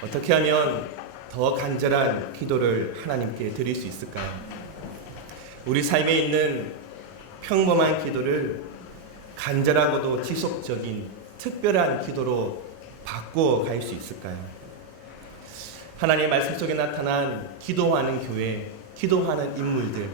어떻게 하면 더 간절한 기도를 하나님께 드릴 수 있을까요? 우리 삶에 있는 평범한 기도를 간절하고도 지속적인 특별한 기도로 바꾸어 갈 수 있을까요? 하나님의 말씀 속에 나타난 기도하는 교회, 기도하는 인물들,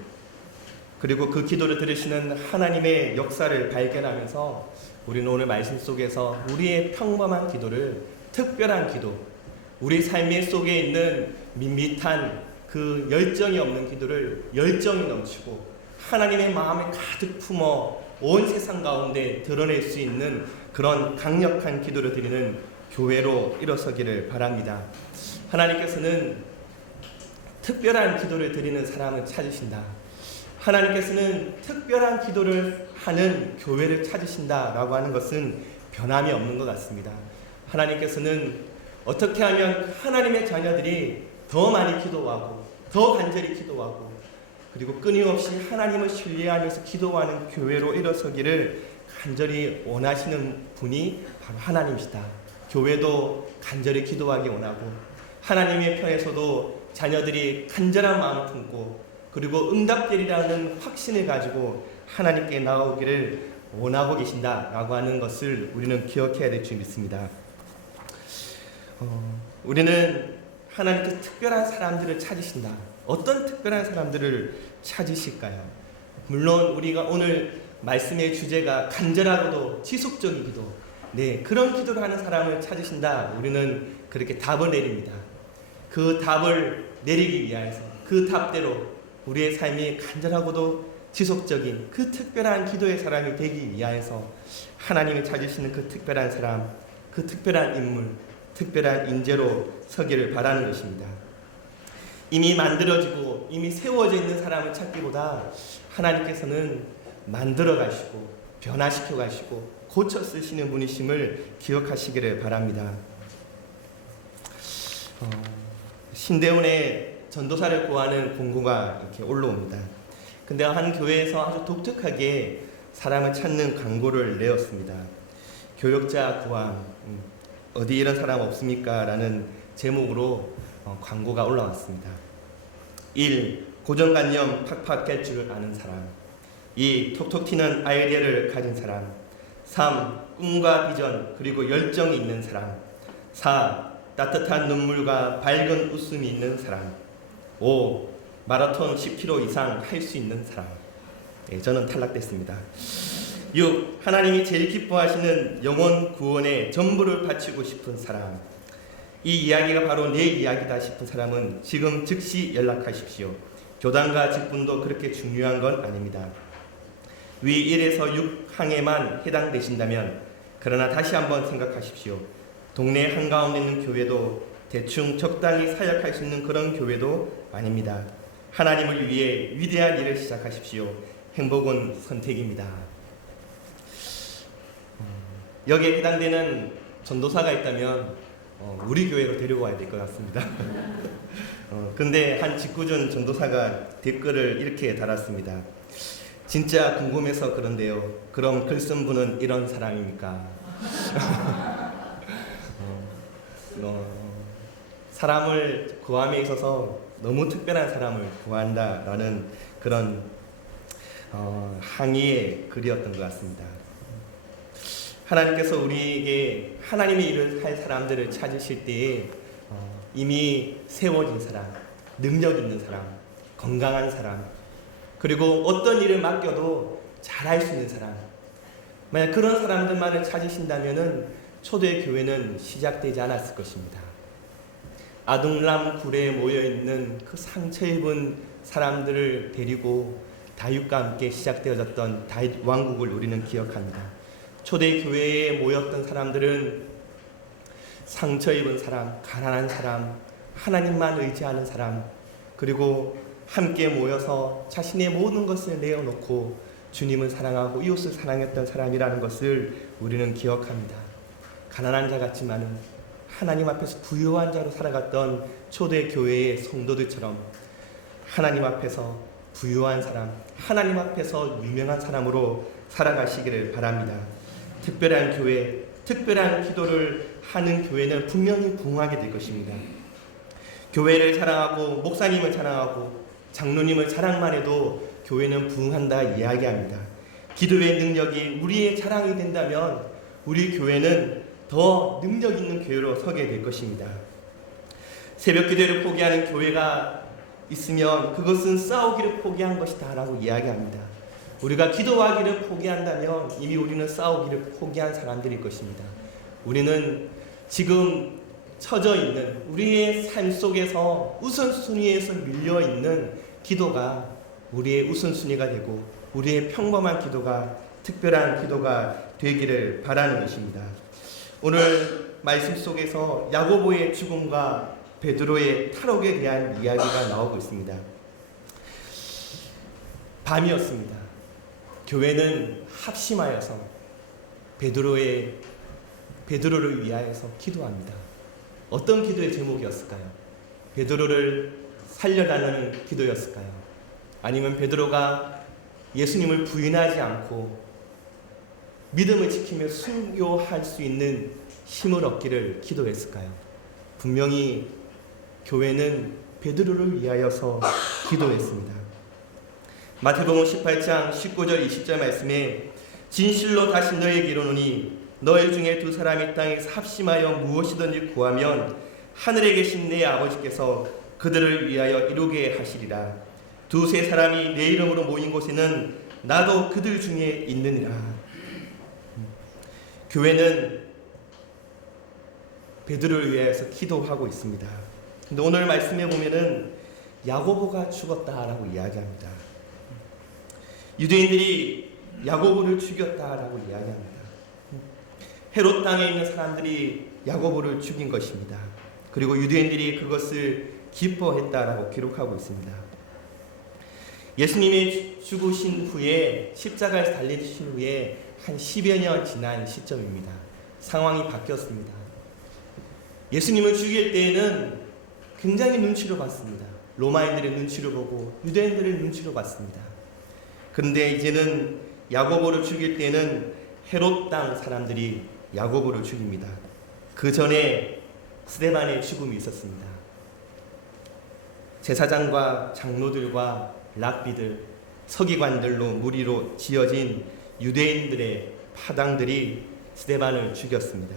그리고 그 기도를 들으시는 하나님의 역사를 발견하면서 우리는 오늘 말씀 속에서 우리의 평범한 기도를 특별한 기도, 우리 삶의 속에 있는 밋밋한 그 열정이 없는 기도를 열정이 넘치고 하나님의 마음에 가득 품어 온 세상 가운데 드러낼 수 있는 그런 강력한 기도를 드리는 교회로 일어서기를 바랍니다. 하나님께서는 특별한 기도를 드리는 사람을 찾으신다. 하나님께서는 특별한 기도를 하는 교회를 찾으신다라고 하는 것은 변함이 없는 것 같습니다. 하나님께서는 어떻게 하면 하나님의 자녀들이 더 많이 기도하고 더 간절히 기도하고 그리고 끊임없이 하나님을 신뢰하면서 기도하는 교회로 일어서기를 간절히 원하시는 분이 바로 하나님이시다. 교회도 간절히 기도하기 원하고 하나님의 편에서도 자녀들이 간절한 마음을 품고 그리고 응답되리라는 확신을 가지고 하나님께 나오기를 원하고 계신다라고 하는 것을 우리는 기억해야 될 줄 믿습니다. 우리는 하나님께서 특별한 사람들을 찾으신다. 어떤 특별한 사람들을 찾으실까요? 물론 우리가 오늘 말씀의 주제가 간절하고도 지속적인 기도, 그런 기도를 하는 사람을 찾으신다. 우리는 그렇게 답을 내립니다. 그 답을 내리기 위해서 그 답대로 우리의 삶이 간절하고도 지속적인 그 특별한 기도의 사람이 되기 위해서 하나님이 찾으시는 그 특별한 사람, 그 특별한 인물, 특별한 인재로 서기를 바라는 것입니다. 이미 만들어지고 이미 세워져 있는 사람을 찾기보다 하나님께서는 만들어 가시고 변화시켜 가시고 고쳐 쓰시는 분이심을 기억하시기를 바랍니다. 신대원의 전도사를 구하는 공고가 이렇게 올라옵니다. 근데 한 교회에서 아주 독특하게 사람을 찾는 광고를 내었습니다. 교역자 구함, 어디 이런 사람 없습니까? 라는 제목으로 광고가 올라왔습니다. 1. 고정관념 팍팍 깰 줄 아는 사람. 2. 톡톡 튀는 아이디어를 가진 사람. 3. 꿈과 비전 그리고 열정이 있는 사람. 4. 따뜻한 눈물과 밝은 웃음이 있는 사람. 5. 마라톤 10km 이상 할 수 있는 사람. 저는 탈락됐습니다. 6. 하나님이 제일 기뻐하시는 영혼 구원에 전부를 바치고 싶은 사람. 이 이야기가 바로 내 이야기다 싶은 사람은 지금 즉시 연락하십시오. 교단과 직분도 그렇게 중요한 건 아닙니다. 위 1에서 6항에만 해당되신다면 그러나 다시 한번 생각하십시오. 동네 한가운데 있는 교회도 대충 적당히 사역할 수 있는 그런 교회도 아닙니다. 하나님을 위해 위대한 일을 시작하십시오. 행복은 선택입니다. 여기에 해당되는 전도사가 있다면 우리 교회로 데리고 와야 될 것 같습니다. 근데 한 직구준 전도사가 댓글을 이렇게 달았습니다. 진짜 궁금해서 그런데요. 그럼 글 쓴 분은 이런 사람입니까? 사람을 구함에 있어서 너무 특별한 사람을 구한다라는 그런 항의의 글이었던 것 같습니다. 하나님께서 우리에게 하나님의 일을 할 사람들을 찾으실 때에 이미 세워진 사람, 능력 있는 사람, 건강한 사람, 그리고 어떤 일을 맡겨도 잘할 수 있는 사람, 만약 그런 사람들만을 찾으신다면 초대교회는 시작되지 않았을 것입니다. 아둥람 굴에 모여있는 그 상처 입은 사람들을 데리고 다윗과 함께 시작되어졌던 다윗 왕국을 우리는 기억합니다. 초대교회에 모였던 사람들은 상처 입은 사람, 가난한 사람, 하나님만 의지하는 사람, 그리고 함께 모여서 자신의 모든 것을 내어놓고 주님을 사랑하고 이웃을 사랑했던 사람이라는 것을 우리는 기억합니다. 가난한 자 같지만은 하나님 앞에서 부유한 자로 살아갔던 초대교회의 성도들처럼 하나님 앞에서 부유한 사람, 하나님 앞에서 유명한 사람으로 살아가시기를 바랍니다. 특별한 교회, 특별한 기도를 하는 교회는 분명히 부흥하게 될 것입니다. 교회를 사랑하고 목사님을 사랑하고 장로님을 사랑만 해도 교회는 부흥한다 이야기합니다. 기도의 능력이 우리의 자랑이 된다면 우리 교회는 더 능력 있는 교회로 서게 될 것입니다. 새벽 기도를 포기하는 교회가 있으면 그것은 싸우기를 포기한 것이다 라고 이야기합니다. 우리가 기도하기를 포기한다면 이미 우리는 싸우기를 포기한 사람들일 것입니다. 우리는 지금 처져 있는 우리의 삶 속에서 우선순위에서 밀려있는 기도가 우리의 우선순위가 되고 우리의 평범한 기도가 특별한 기도가 되기를 바라는 것입니다. 오늘 말씀 속에서 야고보의 죽음과 베드로의 탈옥에 대한 이야기가 나오고 있습니다. 밤이었습니다. 교회는 합심하여서 베드로를 위하여서 기도합니다. 어떤 기도의 제목이었을까요? 베드로를 살려달라는 기도였을까요? 아니면 베드로가 예수님을 부인하지 않고 믿음을 지키며 순교할 수 있는 힘을 얻기를 기도했을까요? 분명히 교회는 베드로를 위하여서 기도했습니다. 마태복음 18장 19절 20절 말씀에 진실로 다시 너에게 이르노니 너희 중에 두 사람이 땅에서 합심하여 무엇이든지 구하면 하늘에 계신 내 아버지께서 그들을 위하여 이루게 하시리라. 두세 사람이 내 이름으로 모인 곳에는 나도 그들 중에 있느니라. 교회는 베드로를 위해서 기도하고 있습니다. 근데 오늘 말씀에 보면은 야고보가 죽었다라고 이야기합니다. 유대인들이 야고보를 죽였다라고 이야기합니다. 헤롯 땅에 있는 사람들이 야고보를 죽인 것입니다. 그리고 유대인들이 그것을 기뻐했다라고 기록하고 있습니다. 예수님이 죽으신 후에 십자가에서 달리신 후에 한 10여 년 지난 시점입니다. 상황이 바뀌었습니다. 예수님을 죽일 때에는 굉장히 눈치를 봤습니다. 로마인들의 눈치를 보고 유대인들의 눈치를 봤습니다. 그런데 이제는 야고보를 죽일 때는 헤롯 땅 사람들이 야고보를 죽입니다. 그 전에 스데반의 죽음이 있었습니다. 제사장과 장로들과 랍비들, 서기관들로 무리로 지어진 유대인들의 파당들이 스데반을 죽였습니다.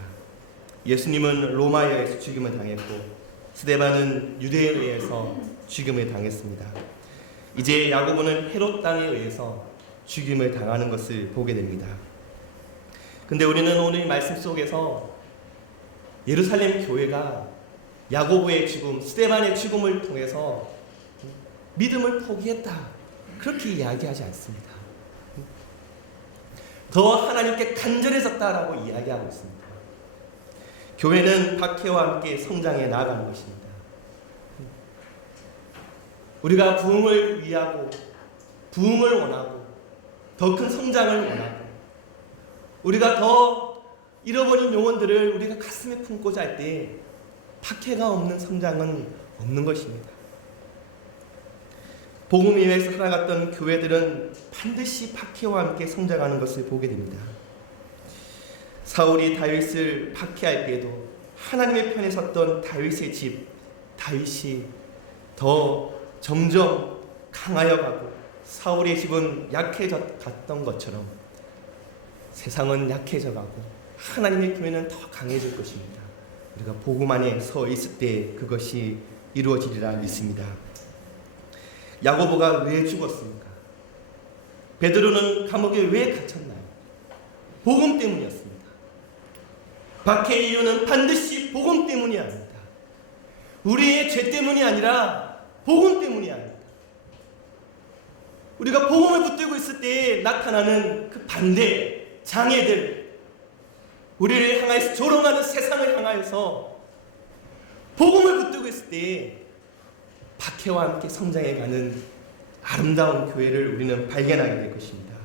예수님은 로마에 의해서 죽임을 당했고 스데반은 유대인에 의해서 죽임을 당했습니다. 이제 야고보는 헤롯 땅에 의해서 죽임을 당하는 것을 보게 됩니다. 근데 우리는 오늘 말씀 속에서 예루살렘 교회가 야고보의 죽음, 스데반의 죽음을 통해서 믿음을 포기했다, 그렇게 이야기하지 않습니다. 더 하나님께 간절해졌다라고 이야기하고 있습니다. 교회는 박해와 함께 성장해 나아가는 것입니다. 우리가 부흥을 위하고 부흥을 원하고 더 큰 성장을 원하고 우리가 더 잃어버린 영혼들을 우리가 가슴에 품고자 할 때 박해가 없는 성장은 없는 것입니다. 복음 위에서 살아갔던 교회들은 반드시 박해와 함께 성장하는 것을 보게 됩니다. 사울이 다윗을 박해할 때에도 하나님의 편에 섰던 다윗의 집 다윗이 더 점점 강하여 가고 사울의 집은 약해져 갔던 것처럼 세상은 약해져 가고 하나님의 교회는 더 강해질 것입니다. 우리가 복음 안에 서 있을 때 그것이 이루어지리라 믿습니다. 야고보가 왜 죽었습니까? 베드로는 감옥에 왜 갇혔나요? 복음 때문이었습니다. 박해의 이유는 반드시 복음 때문이 아닙니다. 우리의 죄 때문이 아니라 복음 때문이 아닙니다. 우리가 복음을 붙들고 있을 때 나타나는 그 반대, 장애들, 우리를 향하여서 조롱하는 세상을 향하여서 복음을 붙들고 있을 때 박해와 함께 성장해가는 아름다운 교회를 우리는 발견하게 될 것입니다.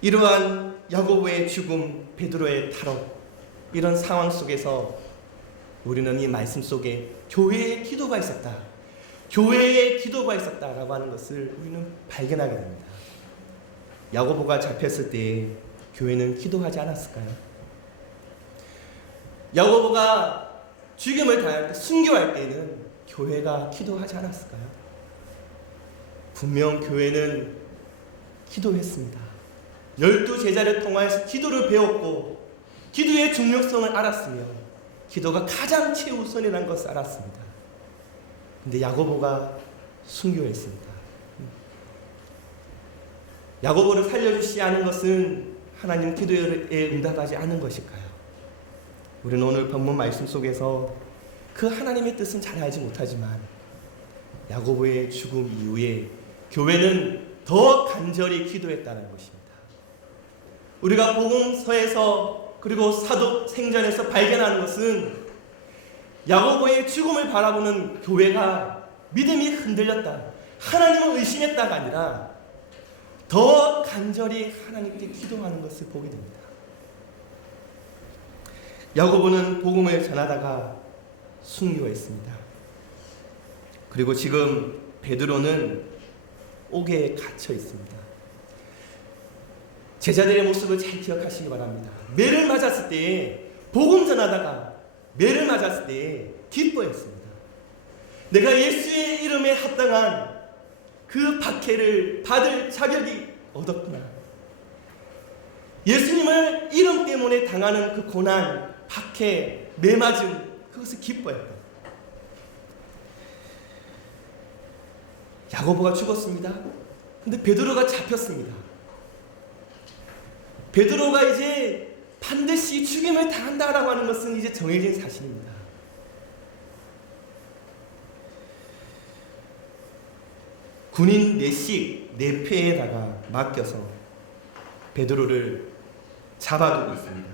이러한 야고보의 죽음, 베드로의 탈옥, 이런 상황 속에서 우리는 이 말씀 속에 교회의 기도가 있었다, 교회의 기도가 있었다라고 하는 것을 우리는 발견하게 됩니다. 야고보가 잡혔을 때 교회는 기도하지 않았을까요? 야고보가 죽임을 당할 때, 순교할 때는 교회가 기도하지 않았을까요? 분명 교회는 기도했습니다. 12제자를 통하여서 기도를 배웠고 기도의 중요성을 알았으며 기도가 가장 최우선이라는 것을 알았습니다. 근데 야고보가 순교했습니다. 야고보를 살려주시지 않은 것은 하나님 기도에 응답하지 않은 것일까요? 우리는 오늘 본문 말씀 속에서 그 하나님의 뜻은 잘 알지 못하지만 야고보의 죽음 이후에 교회는 더 간절히 기도했다는 것입니다. 우리가 복음서에서 그리고 사도행전에서 발견하는 것은 야고보의 죽음을 바라보는 교회가 믿음이 흔들렸다, 하나님을 의심했다가 아니라 더 간절히 하나님께 기도하는 것을 보게 됩니다. 야고보는 복음을 전하다가 순교했습니다. 그리고 지금 베드로는 옥에 갇혀 있습니다. 제자들의 모습을 잘 기억하시기 바랍니다. 매를 맞았을 때, 복음 전하다가 매를 맞았을 때 기뻐했습니다. 내가 예수의 이름에 합당한 그 박해를 받을 자격이 얻었구나. 예수님을 이름 때문에 당하는 그 고난, 박해, 매맞음, 그것을 기뻐했다. 야고보가 죽었습니다. 근데 베드로가 잡혔습니다. 베드로가 이제 반드시 죽임을 당한다라고 하는 것은 이제 정해진 사실입니다. 군인 내패에다가 맡겨서 베드로를 잡아두고 있습니다.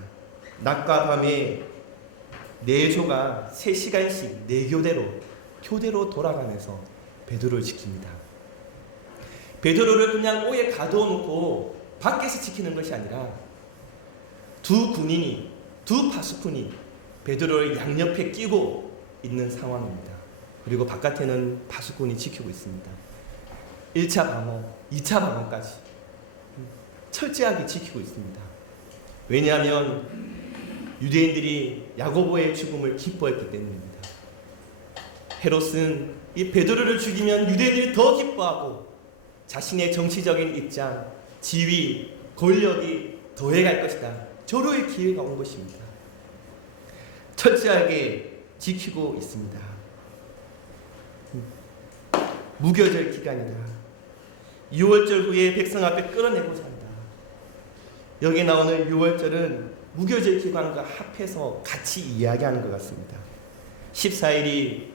낮과 밤에 4조가 3시간씩 4교대로 돌아가면서 베드로를 지킵니다. 베드로를 그냥 오에 가두어 놓고 밖에서 지키는 것이 아니라 두 파수꾼이 베드로를 양옆에 끼고 있는 상황입니다. 그리고 바깥에는 파수꾼이 지키고 있습니다. 1차 방어, 2차 방어까지 철저하게 지키고 있습니다. 왜냐하면 유대인들이 야고보의 죽음을 기뻐했기 때문입니다. 헤롯은 이 베드로를 죽이면 유대인들이 더 기뻐하고 자신의 정치적인 입장, 지위, 권력이 더해갈 것이다. 절호의 기회가 온 것입니다. 철저하게 지키고 있습니다. 무교절 기간이다. 6월절 후에 백성 앞에 끌어내고자 한다. 여기 나오는 6월절은 무교절 기간과 합해서 같이 이야기하는 것 같습니다. 14일이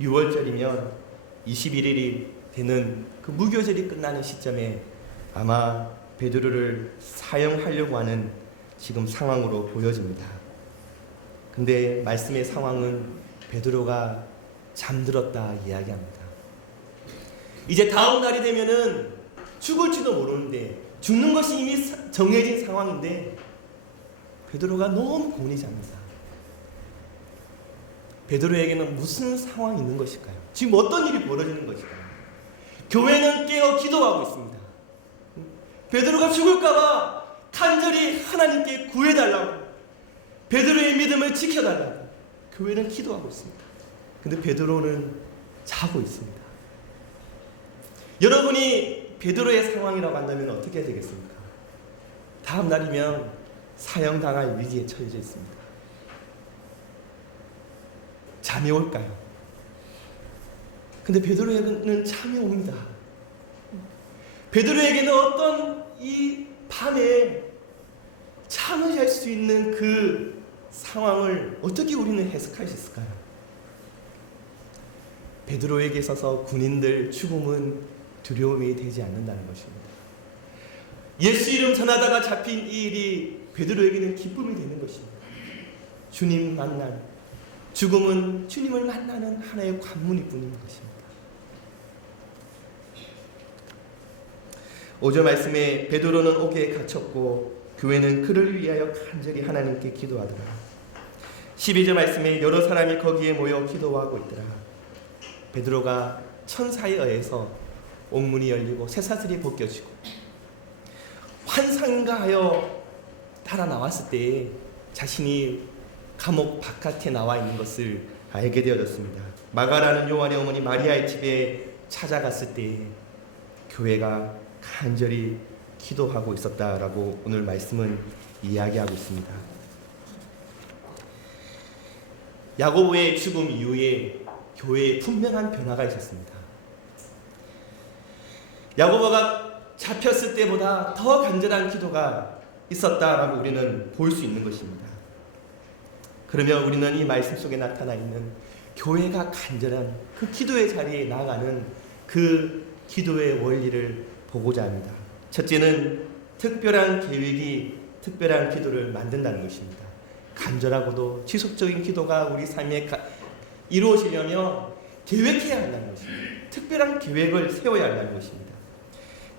6월절이면 21일이 되는 그 무교절이 끝나는 시점에 아마 베드로를 사형하려고 하는 지금 상황으로 보여집니다. 근데 말씀의 상황은 베드로가 잠들었다 이야기합니다. 이제 다음 날이 되면은 죽을지도 모르는데, 죽는 것이 이미 정해진 상황인데 베드로가 너무 곤히 잡니다. 베드로에게는 무슨 상황이 있는 것일까요? 지금 어떤 일이 벌어지는 것일까요? 교회는 깨어 기도하고 있습니다. 베드로가 죽을까봐 간절히 하나님께 구해달라고, 베드로의 믿음을 지켜달라고 교회는 기도하고 있습니다. 근데 베드로는 자고 있습니다. 여러분이 베드로의 상황이라고 한다면 어떻게 되겠습니까? 다음 날이면 사형당할 위기에 처해져 있습니다. 잠이 올까요? 근데 베드로에게는 잠이 옵니다. 베드로에게는 어떤 이 밤에 잠을 잘 수 있는 그 상황을 어떻게 우리는 해석할 수 있을까요? 베드로에게 있어서 군인들 죽음은 두려움이 되지 않는다는 것입니다. 예수 이름 전하다가 잡힌 이 일이 베드로에게는 기쁨이 되는 것입니다. 주님 만난, 죽음은 주님을 만나는 하나의 관문일 뿐인 것입니다. 5절 말씀에 베드로는 옥에 갇혔고 교회는 그를 위하여 간절히 하나님께 기도하더라. 12절 말씀에 여러 사람이 거기에 모여 기도하고 있더라. 베드로가 천사에 의해서 옥문이 열리고 쇠사슬이 벗겨지고 환상인가 하여 달아 나왔을 때 자신이 감옥 바깥에 나와 있는 것을 알게 되어졌습니다. 마가라는 요한의 어머니 마리아의 집에 찾아갔을 때 교회가 간절히 기도하고 있었다라고 오늘 말씀은 이야기하고 있습니다. 야고보의 죽음 이후에 교회에 분명한 변화가 있었습니다. 야고보가 잡혔을 때보다 더 간절한 기도가 있었다라고 우리는 볼 수 있는 것입니다. 그러면 우리는 이 말씀 속에 나타나 있는 교회가 간절한 그 기도의 자리에 나아가는 그 기도의 원리를 보고자 합니다. 첫째는 특별한 계획이 특별한 기도를 만든다는 것입니다. 간절하고도 지속적인 기도가 우리 삶에 이루어지려면 계획해야 한다는 것입니다. 특별한 계획을 세워야 한다는 것입니다.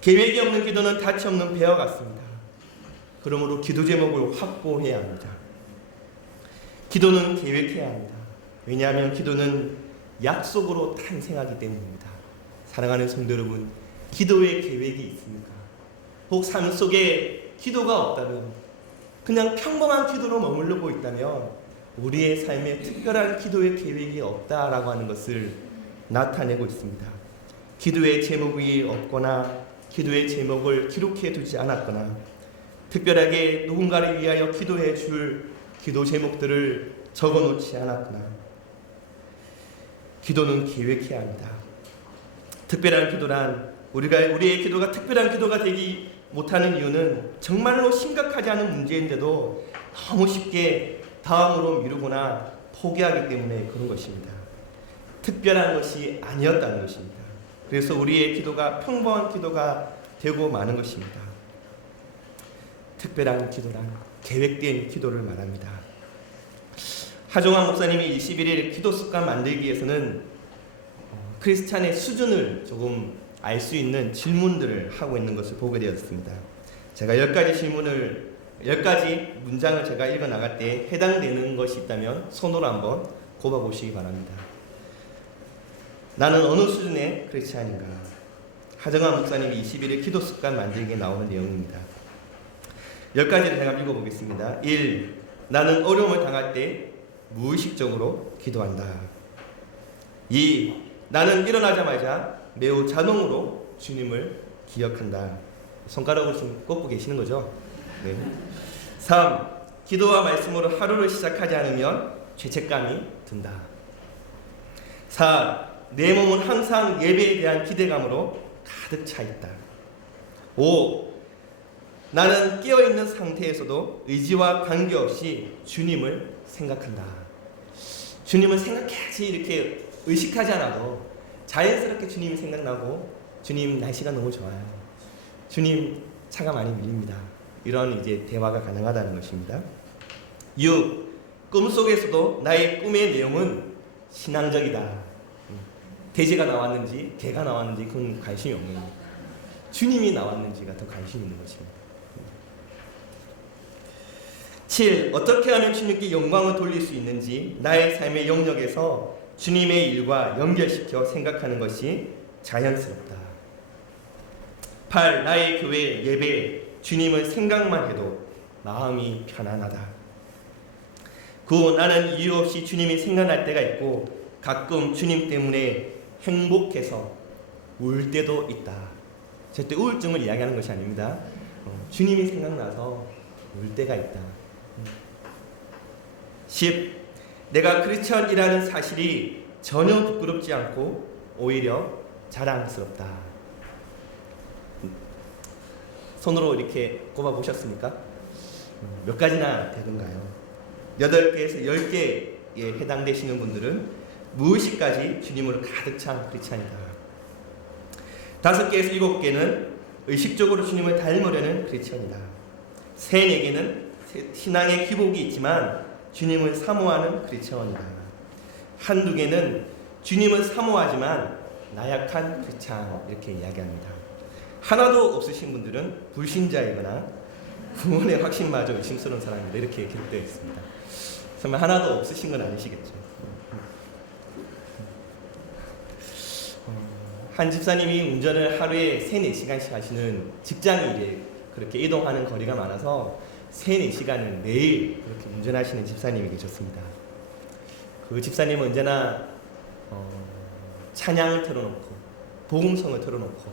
계획이 없는 기도는 닻이 없는 배와 같습니다. 그러므로 기도 제목을 확보해야 합니다. 기도는 계획해야 합니다. 왜냐하면 기도는 약속으로 탄생하기 때문입니다. 사랑하는 성도 여러분, 기도의 계획이 있습니까? 혹 삶 속에 기도가 없다면, 그냥 평범한 기도로 머무르고 있다면 우리의 삶에 특별한 기도의 계획이 없다라고 하는 것을 나타내고 있습니다. 기도의 제목이 없거나 기도의 제목을 기록해 두지 않았거나 특별하게 누군가를 위하여 기도해 줄 기도 제목들을 적어놓지 않았구나. 기도는 계획해야 합니다. 특별한 기도란 우리의 기도가 특별한 기도가 되기 못하는 이유는 정말로 심각하지 않은 문제인데도 너무 쉽게 다음으로 미루거나 포기하기 때문에 그런 것입니다. 특별한 것이 아니었다는 것입니다. 그래서 우리의 기도가 평범한 기도가 되고 마는 것입니다. 특별한 기도란 계획된 기도를 말합니다. 하종환 목사님이 21일 기도 습관 만들기 위해서는 크리스찬의 수준을 조금 알 수 있는 질문들을 하고 있는 것을 보게 되었습니다. 제가 10가지 문장을 제가 읽어 나갈 때 해당되는 것이 있다면 손으로 한번 꼽아 보시기 바랍니다. 나는 어느 수준의 크리스찬인가? 하정환 목사님이 21일 기도 습관 만들기에 나오는 내용입니다. 10가지를 제가 읽어보겠습니다. 1. 나는 어려움을 당할 때 무의식적으로 기도한다. 2. 나는 일어나자마자 매우 자동으로 주님을 기억한다. 손가락을 좀 꼽고 계시는 거죠? 네. 3. 기도와 말씀으로 하루를 시작하지 않으면 죄책감이 든다. 4. 내 몸은 항상 예배에 대한 기대감으로 가득 차 있다. 5. 나는 깨어있는 상태에서도 의지와 관계없이 주님을 생각한다. 주님을 생각해야지 이렇게 의식하지 않아도 자연스럽게 주님이 생각나고, 주님 날씨가 너무 좋아요, 주님 차가 많이 밀립니다, 이런 이제 대화가 가능하다는 것입니다. 6. 꿈속에서도 나의 꿈의 내용은 신앙적이다. 돼지가 나왔는지 개가 나왔는지 그건 관심이 없는 거예요. 주님이 나왔는지가 더 관심이 있는 것입니다. 7. 어떻게 하면 주님께 영광을 돌릴 수 있는지 나의 삶의 영역에서 주님의 일과 연결시켜 생각하는 것이 자연스럽다. 8. 나의 교회 예배 주님을 생각만 해도 마음이 편안하다. 9. 나는 이유 없이 주님이 생각날 때가 있고 가끔 주님 때문에 행복해서 울 때도 있다. 절대 우울증을 이야기하는 것이 아닙니다. 주님이 생각나서 울 때가 있다. 10. 내가 크리스천이라는 사실이 전혀 부끄럽지 않고 오히려 자랑스럽다. 손으로 이렇게 꼽아 보셨습니까? 몇 가지나 되던가요? 8개에서 10개에 해당되시는 분들은 무의식까지 주님으로 가득 찬 크리스천이다. 5개에서 7개는 의식적으로 주님을 닮으려는 크리스천이다. 3, 4개는 신앙의 기복이 있지만 주님을 사모하는 크리스천이다. 1, 2개는 주님을 사모하지만 나약한 크리스천, 이렇게 이야기합니다. 하나도 없으신 분들은 불신자이거나 구원의 확신마저 의심스러운 사람이다, 이렇게 기록되어 있습니다. 정말 하나도 없으신 건 아니시겠죠. 한 집사님이 운전을 하루에 3, 4시간씩 하시는 직장이 이제 그렇게 이동하는 거리가 많아서 3-4시간을 매일 그렇게 운전하시는 집사님이 계셨습니다. 그 집사님은 언제나 찬양을 틀어놓고 복음성을 틀어놓고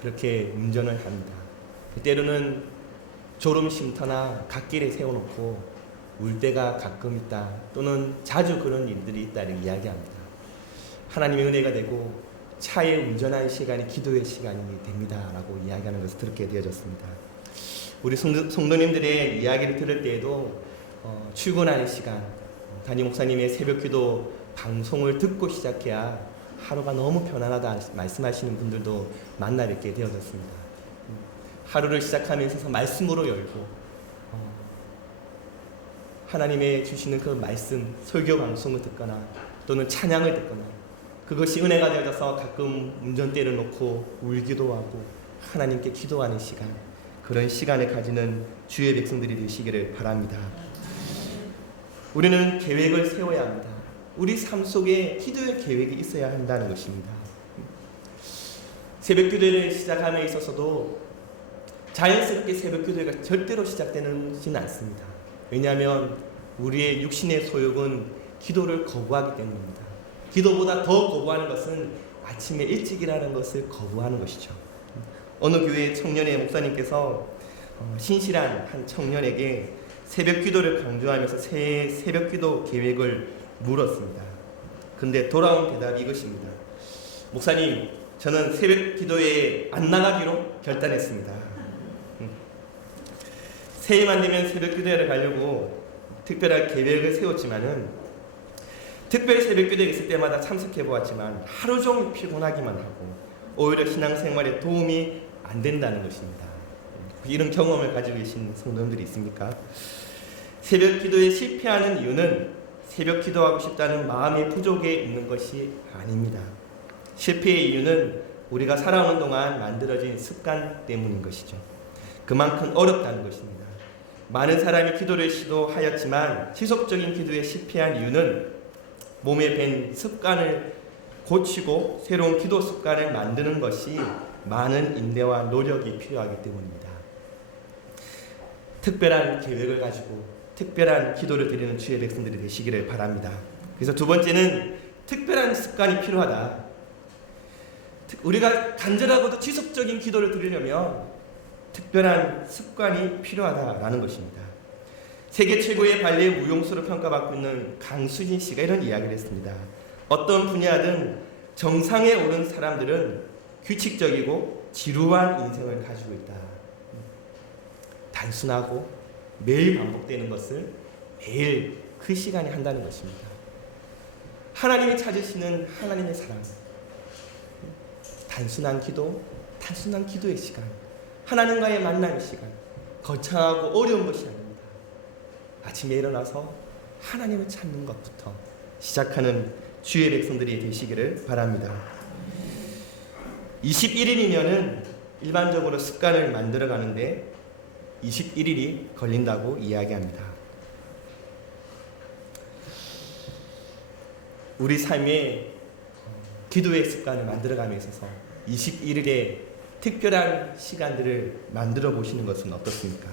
그렇게 운전을 합니다. 때로는 졸음 쉼터나 갓길에 세워놓고 울 때가 가끔 있다, 또는 자주 그런 일들이 있다를 이야기합니다. 하나님의 은혜가 되고 차에 운전하는 시간이 기도의 시간이 됩니다 라고 이야기하는 것을 듣게 되어졌습니다. 우리 성도님들의 이야기를 들을 때에도 출근하는 시간, 담임 목사님의 새벽기도 방송을 듣고 시작해야 하루가 너무 편안하다 말씀하시는 분들도 만나 뵙게 되어졌습니다. 하루를 시작하면서 말씀으로 열고 하나님의 주시는 그 말씀, 설교 방송을 듣거나 또는 찬양을 듣거나 그것이 은혜가 되어져서 가끔 운전대를 놓고 울기도 하고 하나님께 기도하는 시간, 그런 시간을 가지는 주의 백성들이 되시기를 바랍니다. 우리는 계획을 세워야 합니다. 우리 삶 속에 기도의 계획이 있어야 한다는 것입니다. 새벽 기도를 시작함에 있어서도 자연스럽게 새벽 기도가 절대로 시작되지는 않습니다. 왜냐하면 우리의 육신의 소욕은 기도를 거부하기 때문입니다. 기도보다 더 거부하는 것은 아침에 일찍 일하는 것을 거부하는 것이죠. 어느 교회 청년의 목사님께서 신실한 한 청년에게 새벽 기도를 강조하면서 새벽 기도 계획을 물었습니다. 근데 돌아온 대답이 이것입니다. 목사님, 저는 새벽 기도에 안 나가기로 결단했습니다. 새해만 되면 새벽 기도회를 가려고 특별한 계획을 세웠지만은 특별히 새벽 기도에 있을 때마다 참석해 보았지만 하루 종일 피곤하기만 하고 오히려 신앙생활에 도움이 안 된다는 것입니다. 이런 경험을 가지고 계신 성도님들이 있습니까? 새벽 기도에 실패하는 이유는 새벽 기도하고 싶다는 마음의 부족에 있는 것이 아닙니다. 실패의 이유는 우리가 살아오는 동안 만들어진 습관 때문인 것이죠. 그만큼 어렵다는 것입니다. 많은 사람이 기도를 시도하였지만 지속적인 기도에 실패한 이유는 몸에 밴 습관을 고치고 새로운 기도 습관을 만드는 것이 많은 인내와 노력이 필요하기 때문입니다. 특별한 계획을 가지고 특별한 기도를 드리는 주의 백성들이 되시기를 바랍니다. 그래서 두 번째는 특별한 습관이 필요하다. 우리가 간절하고도 지속적인 기도를 드리려면 특별한 습관이 필요하다라는 것입니다. 세계 최고의 발레 무용수로 평가받고 있는 강수진 씨가 이런 이야기를 했습니다. 어떤 분야든 정상에 오른 사람들은 규칙적이고 지루한 인생을 가지고 있다. 단순하고 매일 반복되는 것을 매일 그 시간에 한다는 것입니다. 하나님이 찾으시는 하나님의 사랑, 단순한 기도, 단순한 기도의 시간, 하나님과의 만남의 시간, 거창하고 어려운 것이 아닙니다. 아침에 일어나서 하나님을 찾는 것부터 시작하는 주의 백성들이 되시기를 바랍니다. 21일이면은 일반적으로 습관을 만들어 가는데 21일이 걸린다고 이야기합니다. 우리 삶에 기도의 습관을 만들어감에 있어서 21일에 특별한 시간들을 만들어 보시는 것은 어떻습니까?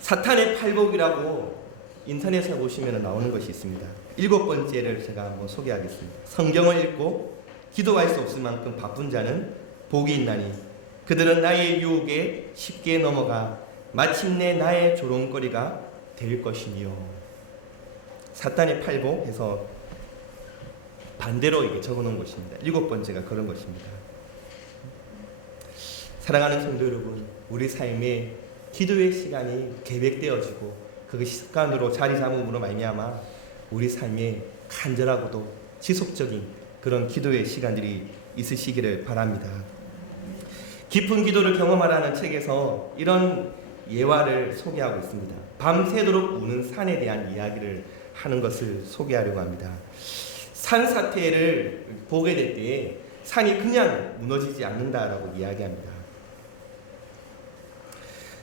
사탄의 팔복이라고 인터넷에 보시면 나오는 것이 있습니다. 7번째를 제가 한번 소개하겠습니다. 성경을 읽고 기도할 수 없을 만큼 바쁜 자는 복이 있나니 그들은 나의 유혹에 쉽게 넘어가 마침내 나의 조롱거리가 될 것이니요. 사탄의 팔복해서 반대로 이게 적어놓은 것입니다. 7번째가 그런 것입니다. 사랑하는 성도 여러분, 우리 삶에 기도의 시간이 계획되어지고 그것이 습관으로 자리 잡음으로 말미암아 우리 삶에 간절하고도 지속적인 그런 기도의 시간들이 있으시기를 바랍니다. 깊은 기도를 경험하라는 책에서 이런 예화를 소개하고 있습니다. 밤새도록 우는 산에 대한 이야기를 하는 것을 소개하려고 합니다. 산사태를 보게 될 때에 산이 그냥 무너지지 않는다라고 이야기합니다.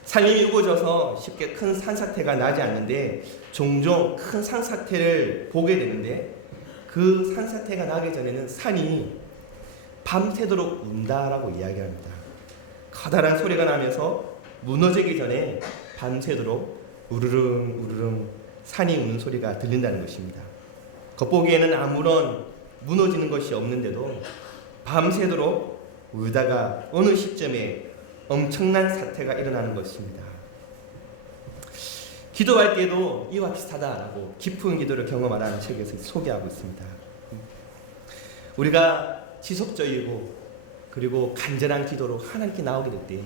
산림이 우거져서 쉽게 큰 산사태가 나지 않는데 종종 큰 산사태를 보게 되는데 그 산사태가 나기 전에는 산이 밤새도록 운다라고 이야기합니다. 커다란 소리가 나면서 무너지기 전에 밤새도록 우르릉 우르릉 산이 우는 소리가 들린다는 것입니다. 겉보기에는 아무런 무너지는 것이 없는데도 밤새도록 울다가 어느 시점에 엄청난 사태가 일어나는 것입니다. 기도할 때도 이와 비슷하다라고 깊은 기도를 경험하라는 책에서 소개하고 있습니다. 우리가 지속적이고 그리고 간절한 기도로 하나님께 나오게 될 때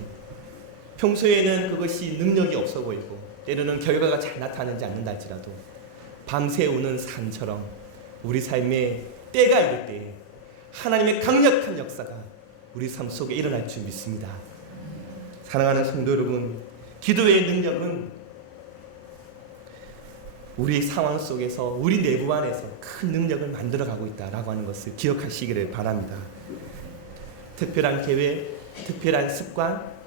평소에는 그것이 능력이 없어 보이고 때로는 결과가 잘 나타나지 않는다 할지라도 밤새 우는 산처럼 우리 삶에 때가 이를 때 하나님의 강력한 역사가 우리 삶 속에 일어날 줄 믿습니다. 사랑하는 성도 여러분, 기도의 능력은 우리 상황 속에서 우리 내부 안에서 큰 능력을 만들어가고 있다라고 하는 것을 기억하시기를 바랍니다. 특별한 계획, 특별한 습관,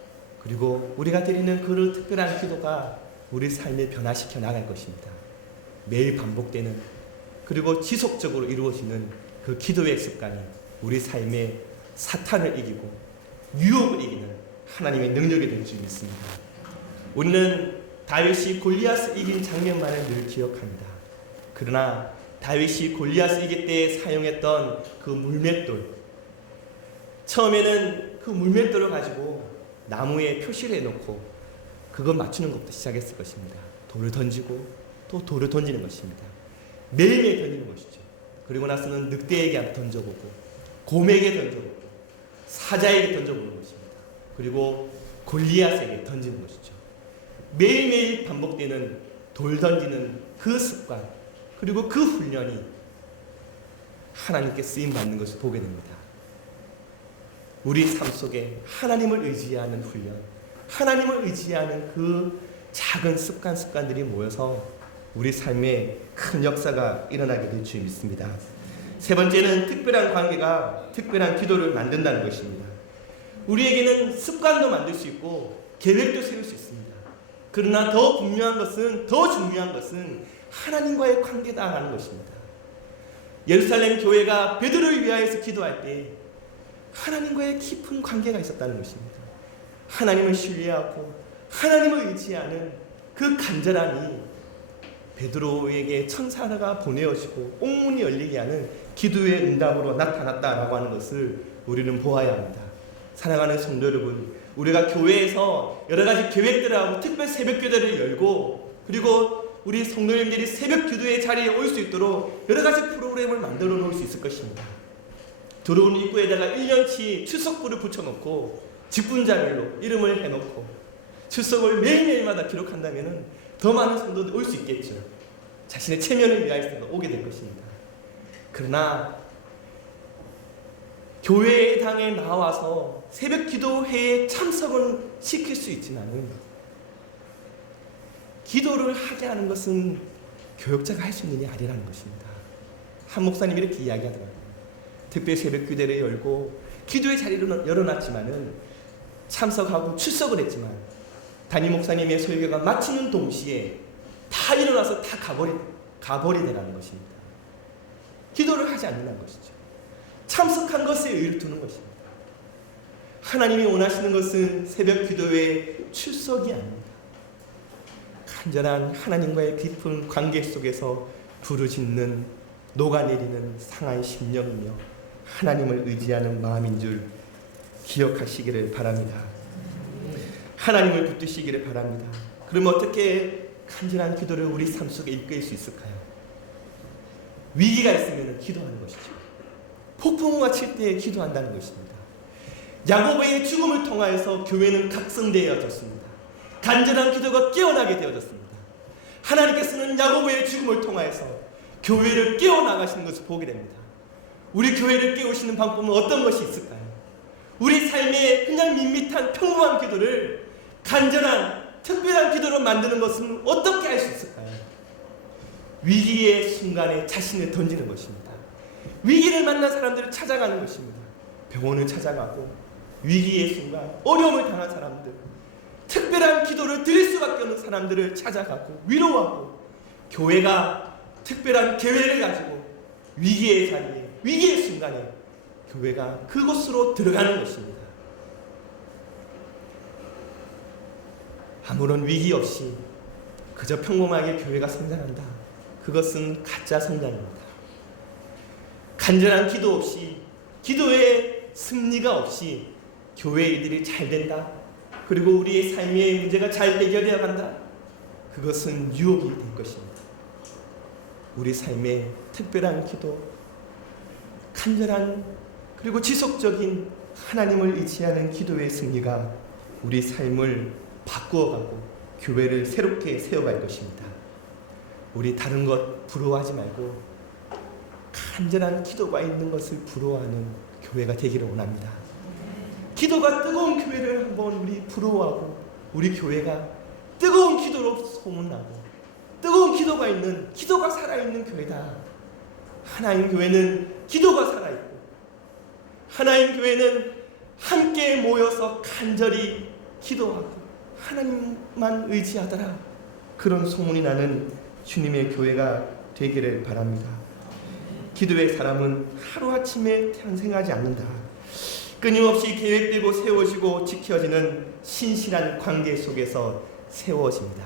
그리고 우리가 드리는 그 특별한 기도가 우리 삶을 변화시켜 나갈 것입니다. 매일 반복되는 그리고 지속적으로 이루어지는 그 기도의 습관이 우리 삶의 사탄을 이기고 유혹을 이기는 하나님의 능력이 될 줄 믿습니다. 우리는 다윗이 골리앗을 이긴 장면만을 늘 기억합니다. 그러나 다윗이 골리앗을 이길 때 사용했던 그 물맷돌, 처음에는 그 물맷돌을 가지고 나무에 표시를 해놓고 그걸 맞추는 것부터 시작했을 것입니다. 돌을 던지고 또 돌을 던지는 것입니다. 매일매일 던지는 것이죠. 그리고 나서는 늑대에게 던져보고 곰에게 던져보고 사자에게 던져보는 것입니다. 그리고 골리앗에게 던지는 것이죠. 매일매일 반복되는 돌 던지는 그 습관 그리고 그 훈련이 하나님께 쓰임받는 것을 보게 됩니다. 우리 삶 속에 하나님을 의지하는 훈련, 하나님을 의지하는 그 작은 습관들이 모여서 우리 삶에 큰 역사가 일어나게 될 줄 믿습니다. 세 번째는 특별한 관계가 특별한 기도를 만든다는 것입니다. 우리에게는 습관도 만들 수 있고 계획도 세울 수 있습니다. 그러나 더 중요한 것은 하나님과의 관계다라는 것입니다. 예루살렘 교회가 베드로를 위하여서 기도할 때 하나님과의 깊은 관계가 있었다는 것입니다. 하나님을 신뢰하고 하나님을 의지하는 그 간절함이 베드로에게 천사 하나가 보내어지고 옥문이 열리게 하는 기도의 응답으로 나타났다라고 하는 것을 우리는 보아야 합니다. 사랑하는 성도 여러분, 우리가 교회에서 여러 가지 계획들을 하고 특별 새벽 기도를 열고 그리고 우리 성도님들이 새벽 기도의 자리에 올 수 있도록 여러 가지 프로그램을 만들어 놓을 수 있을 것입니다. 들어오는 입구에다가 1년치 출석부를 붙여놓고 직분자별로 이름을 해놓고 출석을 매일매일마다 기록한다면 더 많은 성도들이 올 수 있겠죠. 자신의 체면을 위하여서 오게 될 것입니다. 그러나 교회당에 나와서 새벽 기도회에 참석은 시킬 수 있지만 기도를 하게 하는 것은 교역자가 할 수 있는 일이 아니라는 것입니다. 한 목사님이 이렇게 이야기하더라고요. 특별 새벽 기도회를 열고 기도의 자리를 열어놨지만은 참석하고 출석을 했지만 담임 목사님의 설교가 마치는 동시에 다 일어나서 다 가버리더라는 것입니다. 기도를 하지 않는다는 것이죠. 참석한 것에 의의를 두는 것입니다. 하나님이 원하시는 것은 새벽 기도의 출석이 아닙니다. 간절한 하나님과의 깊은 관계 속에서 부르짖는 녹아내리는 상한 심령이며 하나님을 의지하는 마음인 줄 기억하시기를 바랍니다. 하나님을 붙드시기를 바랍니다. 그럼 어떻게 간절한 기도를 우리 삶 속에 이끌 수 있을까요? 위기가 있으면 기도하는 것이죠. 폭풍우가 칠 때 기도한다는 것입니다. 야고보의 죽음을 통하여서 교회는 각성되어졌습니다. 간절한 기도가 깨어나게 되어졌습니다. 하나님께서는 야고보의 죽음을 통하여서 교회를 깨어나가시는 것을 보게 됩니다. 우리 교회를 깨우시는 방법은 어떤 것이 있을까요? 우리 삶의 그냥 밋밋한 평범한 기도를 간절한 특별한 기도로 만드는 것은 어떻게 할 수 있을까요? 위기의 순간에 자신을 던지는 것입니다. 위기를 만난 사람들을 찾아가는 것입니다. 병원을 찾아가고 위기의 순간 어려움을 당한 사람들, 특별한 기도를 드릴 수밖에 없는 사람들을 찾아가고 위로하고 교회가 특별한 계획을 가지고 위기의 자리에 위기의 순간에 교회가 그곳으로 들어가는 것입니다. 아무런 위기 없이 그저 평범하게 교회가 성장한다. 그것은 가짜 성장입니다. 간절한 기도 없이, 기도의 승리가 없이 교회 일들이 잘 된다. 그리고 우리의 삶의 문제가 잘 해결되어 간다. 그것은 유혹이 될 것입니다. 우리 삶의 특별한 기도, 간절한 그리고 지속적인 하나님을 의지하는 기도의 승리가 우리 삶을 바꾸어가고 교회를 새롭게 세워갈 것입니다. 우리 다른 것 부러워하지 말고 간절한 기도가 있는 것을 부러워하는 교회가 되기를 원합니다. 기도가 뜨거운 교회를 한번 우리 부러워하고 우리 교회가 뜨거운 기도로 소문나고 뜨거운 기도가 있는, 기도가 살아있는 교회다. 하나님 교회는 기도가 살아있고 하나님 교회는 함께 모여서 간절히 기도하고 하나님만 의지하더라. 그런 소문이 나는 주님의 교회가 되기를 바랍니다. 기도의 사람은 하루아침에 탄생하지 않는다. 끊임없이 계획되고 세워지고 지켜지는 신실한 관계 속에서 세워집니다.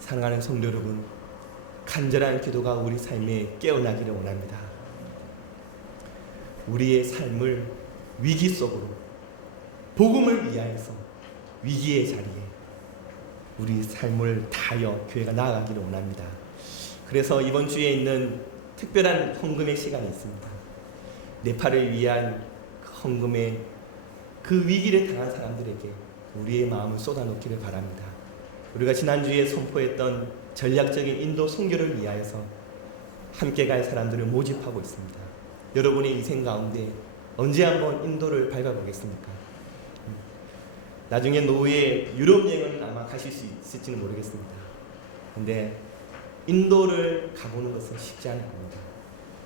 사랑하는 성도 여러분, 간절한 기도가 우리 삶에 깨어나기를 원합니다. 우리의 삶을 위기 속으로 복음을 위하여서 위기의 자리에 우리 삶을 다하여 교회가 나아가기를 원합니다. 그래서 이번 주에 있는 특별한 헌금의 시간이 있습니다. 네팔을 위한 헌금의 그 위기를 당한 사람들에게 우리의 마음을 쏟아놓기를 바랍니다. 우리가 지난주에 선포했던 전략적인 인도 선교를 위하여서 함께 갈 사람들을 모집하고 있습니다. 여러분의 인생 가운데 언제 한번 인도를 밟아보겠습니까? 나중에 노후에 유럽 여행은 아마 가실 수 있을지는 모르겠습니다. 근데 인도를 가보는 것은 쉽지 않을 겁니다.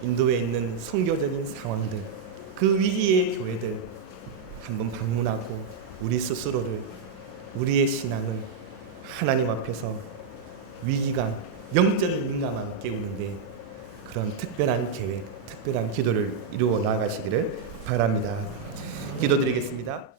인도에 있는 선교적인 상황들, 그 위기의 교회들 한번 방문하고 우리 스스로를, 우리의 신앙을 하나님 앞에서 위기가 영적인 민감함을 깨우는데 그런 특별한 계획, 특별한 기도를 이루어 나가시기를 바랍니다. 기도드리겠습니다.